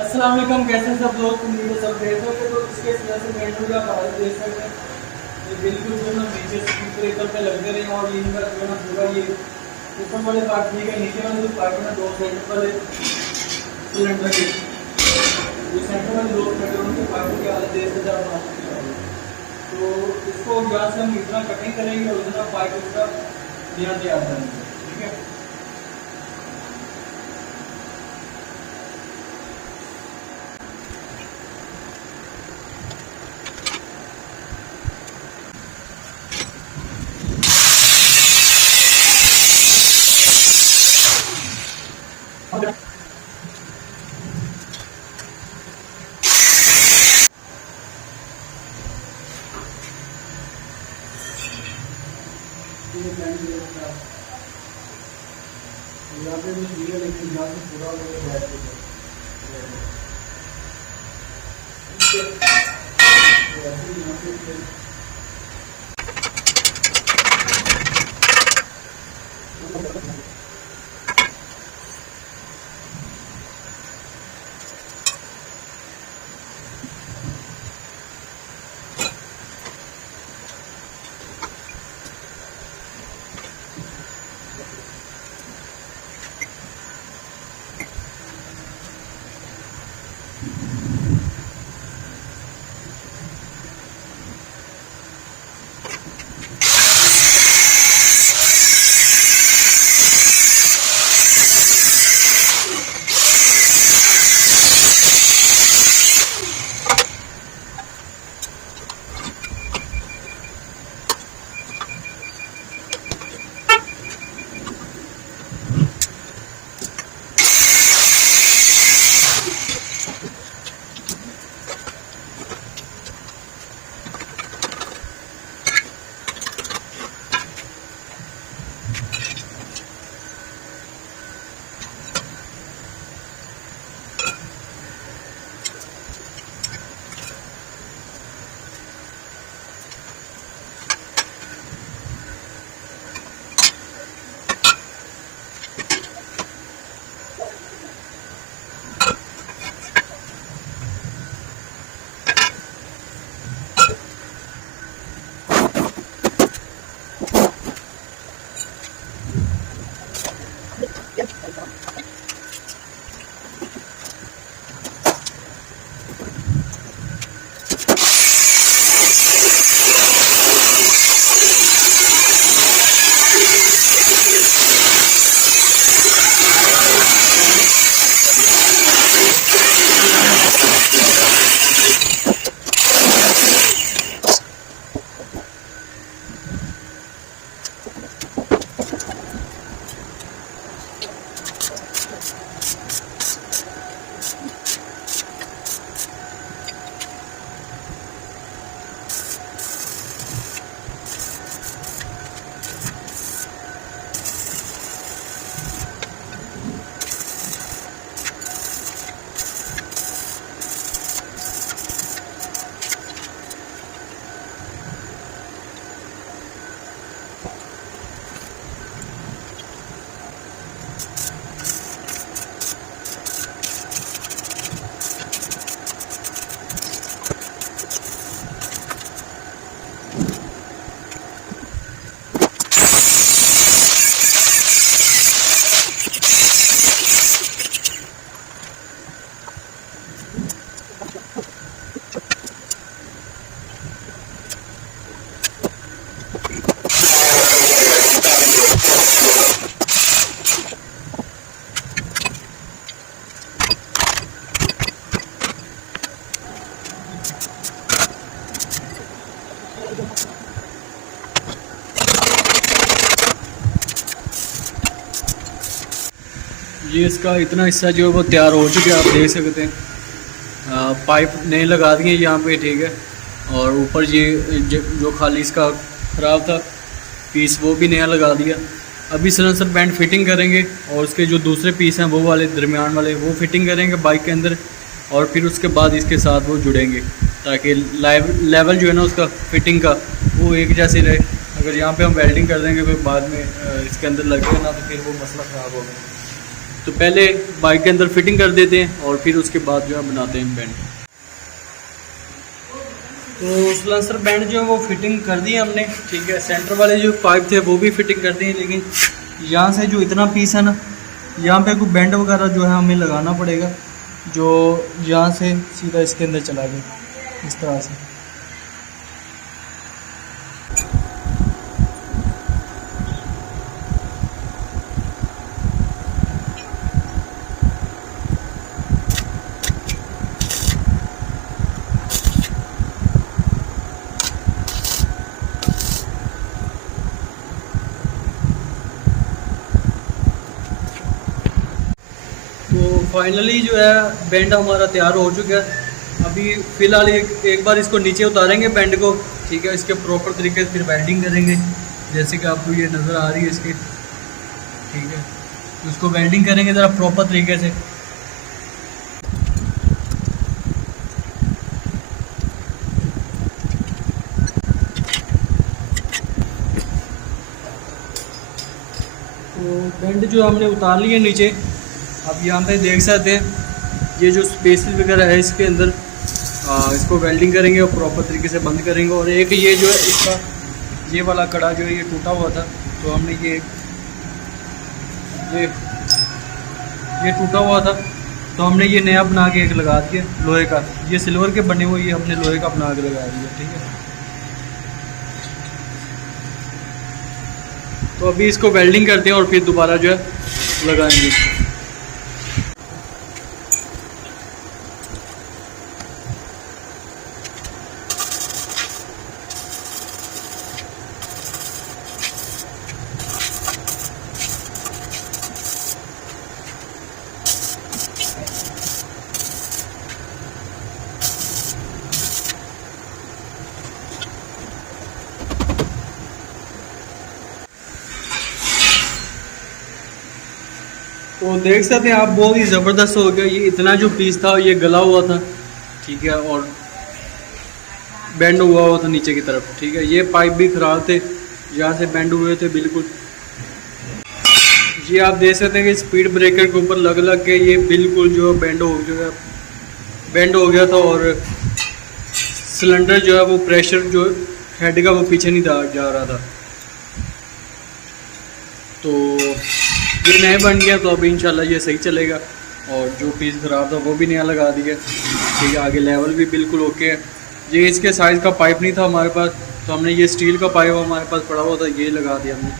अस्सलाम वालेकुम, कैसे सब लोग? उम्मीद है सब खैरियत होंगे। तो इसके वजह से मेनू आप आवाज़ देख सकते हैं। ये बिल्कुल जो है ना नीचे स्क्रीन ब्रेकर पे लगते रहे और ये इनका जो है ना पूरा ये ऊपर वाले पार्ट ठीक है, नीचे वाले जो पार्ट है ना दो सेंटर वाले सिलेंडर के जो सेंटर वाले दो सिलेंडर उनके पार्टों की हालत देख सकते आप बना सकते हैं। तो इसको यहाँ से हम इतना कटिंग करेंगे और इतना पार्ट इसका यहाँ तैयार करेंगे, ठीक है। यहाँ पे भी दिया, लेकिन यहाँ से पूरा लोग बैठ के ये इसका इतना हिस्सा जो है वो तैयार हो चुका है, आप देख सकते हैं। पाइप नए लगा दिए यहाँ पे, ठीक है। और ऊपर ये जो खाली इसका ख़राब था पीस वो भी नया लगा दिया। अभी सलेंसर बैंड फिटिंग करेंगे और उसके जो दूसरे पीस हैं वो वाले दरमियान वाले वो फिटिंग करेंगे बाइक के अंदर, और फिर उसके बाद इसके साथ वो जुड़ेंगे ताकि लेवल जो है ना उसका फिटिंग का वो एक जैसे रहे। अगर यहाँ पे हम वेल्डिंग कर देंगे फिर बाद में इसके अंदर लगेगा ना तो फिर वो मसला ख़राब होगा। तो पहले बाइक के अंदर फिटिंग कर देते हैं और फिर उसके बाद जो है बनाते हैं बैंड। तो सलेंसर बैंड जो है वो फिटिंग कर दिए हमने, ठीक है। सेंटर वाले जो पाइप थे वो भी फिटिंग कर दिए, लेकिन यहाँ से जो इतना पीस है ना, यहाँ पे कोई बैंड वगैरह जो है हमें लगाना पड़ेगा, जो यहाँ से सीधा इसके अंदर चला गया इस तरह से। तो फाइनली जो है बैंड हमारा तैयार हो चुका है। अभी फ़िलहाल एक बार इसको नीचे उतारेंगे बैंड को, ठीक है। इसके प्रॉपर तरीके से फिर वेल्डिंग करेंगे, जैसे कि आपको ये नज़र आ रही है इसकी, ठीक है। तो उसको वेल्डिंग करेंगे ज़रा प्रॉपर तरीके से। तो बैंड जो हमने उतार लिए नीचे, अब यहाँ पे देख सकते हैं ये जो स्पेसेस वगैरह है इसके अंदर, इसको वेल्डिंग करेंगे और प्रॉपर तरीके से बंद करेंगे। और एक ये जो है इसका ये वाला कड़ा जो है ये टूटा हुआ था, तो हमने ये टूटा हुआ था, तो हमने ये नया बना के एक लगा दिया लोहे का। ये सिल्वर के बने हुए, ये हमने लोहे का बना के लगा दिया, ठीक है। तो अभी इसको वेल्डिंग करते हैं और फिर दोबारा जो है लगाएंगे इसको। तो देख सकते हैं आप, बहुत ही ज़बरदस्त हो गया। ये इतना जो पीस था ये गला हुआ था, ठीक है, और बेंड हुआ था नीचे की तरफ, ठीक है। ये पाइप भी ख़राब थे, यहाँ से बेंड हुए थे बिल्कुल। ये आप देख सकते हैं कि स्पीड ब्रेकर के ऊपर लग लग के ये बिल्कुल जो बेंड हो गया था, और सिलेंडर जो है वो प्रेशर जो हेड का वो पीछे नहीं जा रहा था। तो ये नया बन गया, तो अभी इंशाल्लाह ये सही चलेगा। और जो पीस ख़राब था वो भी नया लगा दिया, ठीक है। आगे लेवल भी बिल्कुल ओके है। ये इसके साइज़ का पाइप नहीं था हमारे पास, तो हमने ये स्टील का पाइप हमारे पास पड़ा हुआ था, ये लगा दिया हमने।